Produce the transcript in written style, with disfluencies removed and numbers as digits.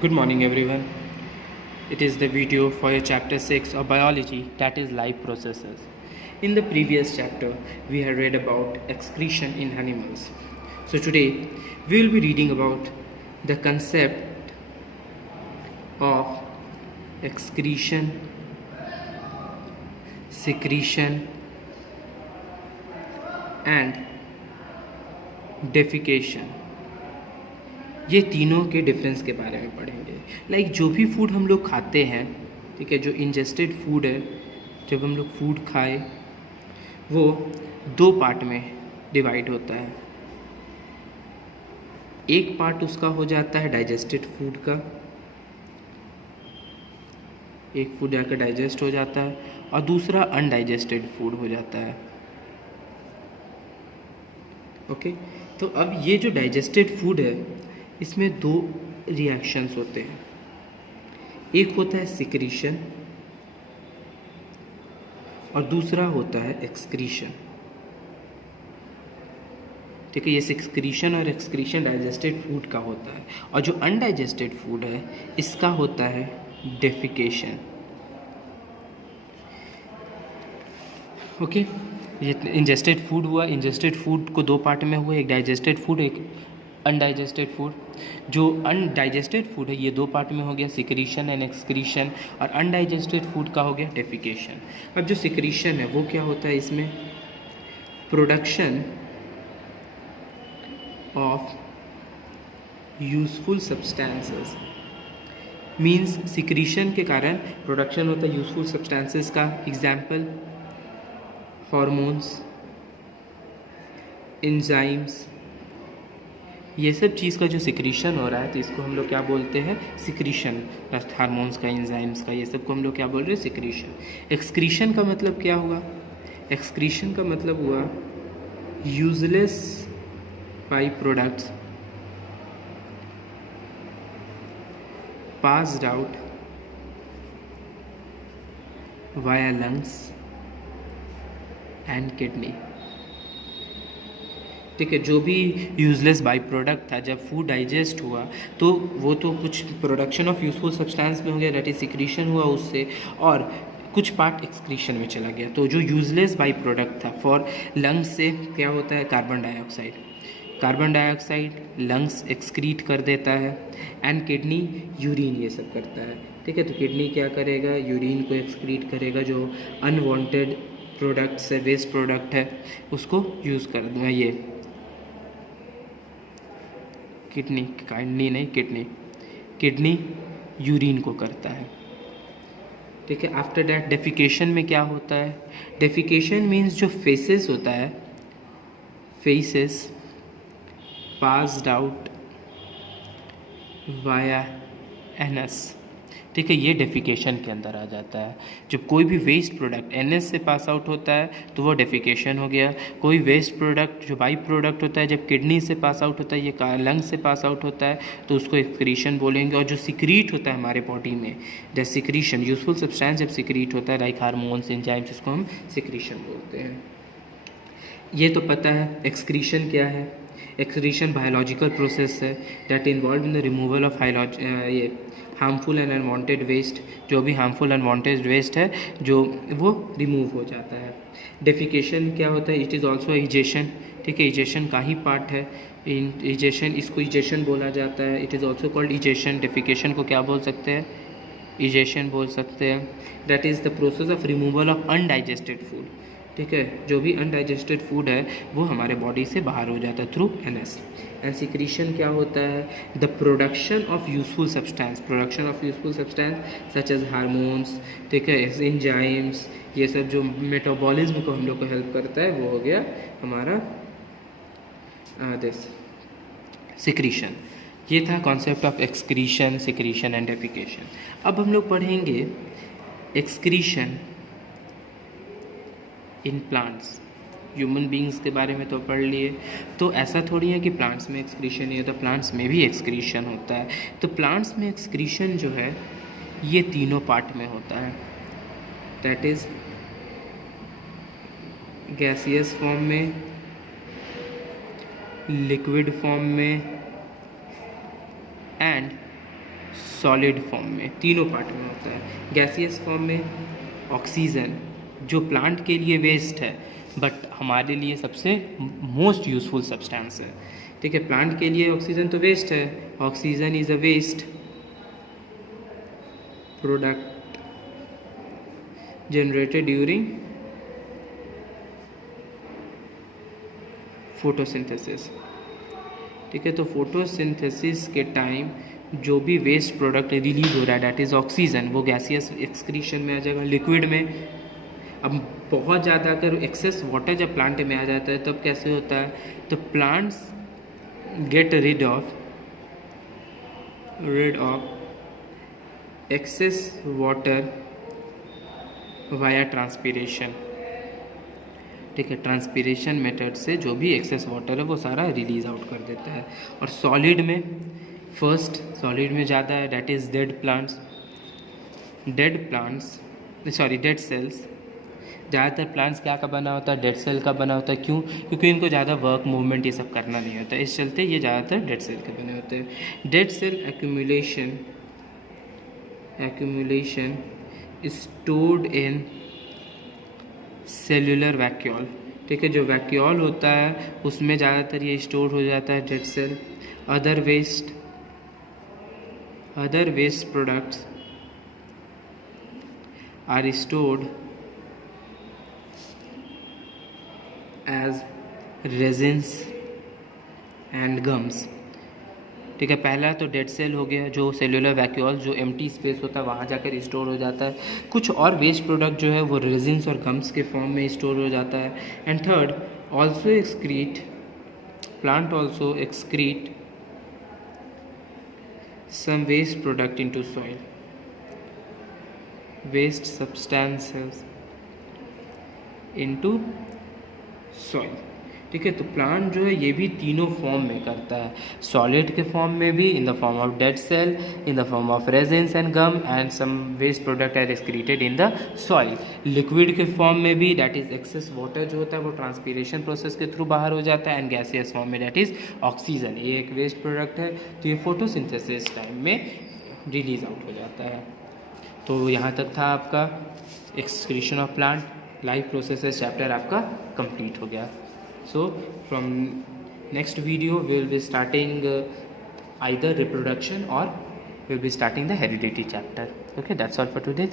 Good morning, everyone. It is the video for your chapter 6 of biology, that is life processes. In the previous chapter, we had read about excretion in animals. So today, we will be reading about the concept of excretion, secretion, and defecation. ये तीनों के difference के बारे में पढ़ेंगे। Like जो भी food हम लोग खाते हैं, ठीक है, जो इंजेस्टेड फूड है, जब हम लोग फूड खाए वो दो पार्ट में डिवाइड होता है। एक पार्ट उसका हो जाता है डाइजेस्टेड फूड का, एक फूड जाकर डाइजेस्ट हो जाता है, और दूसरा अनडाइजेस्टेड फूड हो जाता है। ओके, तो अब ये जो डाइजेस्टेड फूड है इसमें दो रिएक्शंस होते हैं। एक होता है सिक्रीशन और दूसरा होता है एक्सक्रीशन। ठीक है, ये सिक्रीशन और एक्सक्रीशन डाइजेस्टेड फूड का होता है, और जो अनडाइजेस्टेड फूड है इसका होता है डेफिकेशन। ओके, ये इंजेस्टेड फूड हुआ। इंजेस्टेड फूड को दो पार्ट में हुआ, एक डाइजेस्टेड फूड, एक अनडाइजेस्टेड फूड। जो अनडाइजेस्टेड फूड है ये दो पार्ट में हो गया, सिक्रीशन एंड एक्सक्रीशन, और अनडाइजेस्टेड फूड का हो गया डेफिकेशन। अब जो सिक्रीशन है वो क्या होता है, इसमें production of useful substances, means secretion के कारण प्रोडक्शन होता है यूजफुल सब्सटेंसेस का। एग्जाम्पल हॉर्मोन्स, एंजाइम्स, ये सब चीज़ का जो सिक्रीशन हो रहा है तो इसको हम लोग क्या बोलते हैं, सिक्रीशन। हार्मोन्स का, एंजाइम्स का, ये सब को हम लोग क्या बोल रहे हैं, सिक्रीशन। एक्सक्रीशन का मतलब क्या हुआ, एक्सक्रीशन का मतलब हुआ useless by products passed out via lungs and kidney. ठीक है, जो भी यूजलेस बाई प्रोडक्ट था, जब फूड डाइजेस्ट हुआ तो वो तो कुछ प्रोडक्शन ऑफ यूजफुल सब्सटेंस में हो गया, दैट इज सिक्रीशन हुआ उससे, और कुछ पार्ट एक्सक्रीशन में चला गया। तो जो यूजलेस बाई प्रोडक्ट था फॉर लंग्स से क्या होता है, carbon dioxide. Carbon dioxide lungs excrete कर देता है, एंड किडनी यूरिन ये सब करता है। ठीक है, तो किडनी क्या करेगा, यूरिन को एक्सक्रीट करेगा, जो अनवांटेड प्रोडक्ट्स है, वेस्ट प्रोडक्ट है, उसको यूज़ कर दूँगा। ये किडनी यूरिन को करता है। ठीक है, आफ्टर दैट डेफिकेशन में क्या होता है, डेफिकेशन मीन्स जो फेसेस होता है, faces passed out via anus. ठीक है, ये डेफिकेशन के अंदर आ जाता है। जब कोई भी वेस्ट प्रोडक्ट एनएस से पास आउट होता है तो वो डेफिकेशन हो गया। कोई वेस्ट प्रोडक्ट जो बाई प्रोडक्ट होता है जब किडनी से पास आउट होता है, ये लंग्स से पास आउट होता है, तो उसको एक्सक्रीशन बोलेंगे। और जो सिक्रीट होता है हमारे बॉडी में, द सिक्रीशन यूजफुल सब्सटेंस जब सिक्रीट होता है, लाइक हार्मोन्स, एंजाइम्स, जिसको हम सिक्रीशन बोलते हैं। ये तो पता है एक्सक्रीशन क्या है। एक्सक्रीशन बायोलॉजिकल प्रोसेस है that involve in the removal of ये हार्मफुल एंड अनवांटेड वेस्ट। जो भी हार्मफुल अनवांटेड वेस्ट है जो वो रिमूव हो जाता है। डेफिकेशन क्या होता है, इट इज़ ऑल्सो इजेशन। ठीक है, इजेशन का ही पार्ट है। इजेशन, इसको इजेशन बोला जाता है, it is also called egestion. Defecation को क्या बोल सकते हैं, इजेशन बोल सकते हैं। That is the process of removal of undigested food. ठीक है, जो भी अनडाइजेस्टेड फूड है वो हमारे बॉडी से बाहर हो जाता है थ्रू एनएस। एंड सिक्रीशन क्या होता है, the production of useful substance, production of useful substance such as hormones, ठीक है, एंजाइम्स, ये सब जो मेटाबॉलिज्म को हम लोग को हेल्प करता है वो हो गया हमारा दिस सिक्रीशन। ये था concept of excretion, secretion and defecation. अब हम लोग पढ़ेंगे excretion in plants. Human beings के बारे में तो पढ़ लिए, तो ऐसा थोड़ी है कि प्लांट्स में एक्सक्रीशन नहीं होता, प्लांट्स में भी एक्सक्रीशन होता है। तो प्लांट्स में एक्सक्रीशन जो है ये तीनों पार्ट में होता है, दैट इज़ गैसियस फॉर्म में, लिक्विड फॉर्म में एंड सॉलिड फॉर्म में, तीनों पार्ट में होता है। गैसियस फॉर्म में ऑक्सीजन, जो प्लांट के लिए वेस्ट है बट हमारे लिए सबसे मोस्ट यूजफुल सब्सटेंस है। ठीक है, प्लांट के लिए ऑक्सीजन तो वेस्ट है, oxygen is a waste product generated during photosynthesis. ठीक है, तो फोटोसिंथेसिस के टाइम जो भी वेस्ट प्रोडक्ट रिलीज हो रहा है दैट इज़ ऑक्सीजन, वो गैसियस एक्सक्रीशन में आ जाएगा, लिक्विड में। अब बहुत ज़्यादा अगर एक्सेस वाटर जब प्लांट में आ जाता है तब कैसे होता है, तो plants get rid of excess water via transpiration. ठीक है, ट्रांसपीरेशन मेथड से जो भी एक्सेस वाटर है वो सारा रिलीज आउट कर देता है। और सॉलिड में फर्स्ट सॉलिड में ज़्यादा है दैट इज़ डेड सेल्स। ज़्यादातर प्लांट्स क्या का बना होता है, डेड सेल का बना होता है। क्यों? क्योंकि इनको ज़्यादा वर्क मूवमेंट ये सब करना नहीं होता है, इस चलते ये ज़्यादातर डेड सेल के बने होते हैं। Dead cell accumulation stored in cellular vacuole. ठीक है, जो वैक्यूल होता है उसमें ज़्यादातर ये स्टोर हो जाता है dead cell. Other waste products are stored as resins and gums. ठीक है, पहला तो डेड सेल हो गया, जो सेल्यूलर वैक्यूल जो एम्प्टी स्पेस होता है वहाँ जाकर स्टोर हो जाता है। कुछ और वेस्ट प्रोडक्ट जो है वो रेजिन्स और गम्स के फॉर्म में स्टोर हो जाता है। And third, plant also excrete some waste product into soil, waste substances into soil. ठीक है, तो प्लांट जो है ये भी तीनों फॉर्म में करता है, सॉलिड के फॉर्म में भी, in the form of dead cell, in the form of resins and gum, and some waste product are excreted in the soil. Liquid के फॉर्म में भी दैट इज एक्सेस वाटर जो होता है वो ट्रांसपीरेशन प्रोसेस के थ्रू बाहर हो जाता है। एंड गैसियस फॉर्म में दैट इज ऑक्सीजन, ये एक वेस्ट प्रोडक्ट है, तो ये फोटोसिंथेसिस टाइम में रिलीज आउट हो जाता है। तो यहाँ तक था आपका excretion of plant. Life processes chapter आपका कंप्लीट हो गया। So from next video we will be starting either reproduction or we will be starting the heredity chapter. Okay, that's all for today.